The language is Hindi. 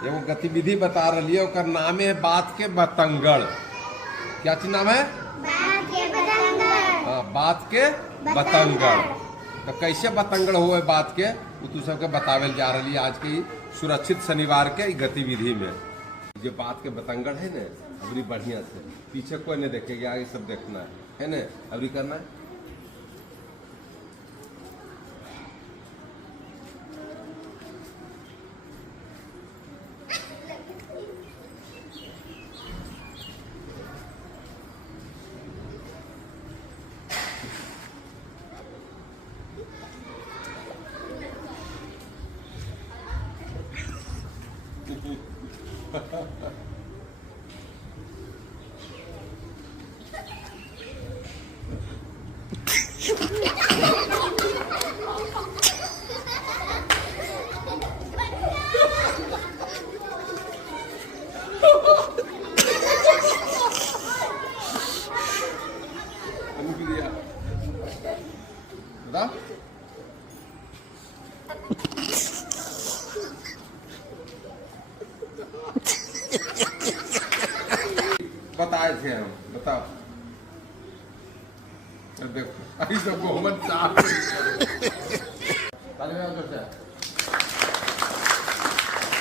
एगो गतिविधि बता रही है, ओकर नाम है बात के बतंगड़। क्या चीज नाम है? बात के बतंगड़। हाँ, बात के बतंगड़। तो कैसे बतंगड़ हुए बात के, वो तू सबके बतावे जा रही है आज की सुरक्षित शनिवार के गतिविधि में। जो बात के बतंगड़ है ना, अबरी बढ़िया से पीछे कोई नहीं देखेगा, आगे सब देखना है ना, अबरी करना है। बता बताए थे हम, बताओ। देखो अभी तो मोहम्मद साहब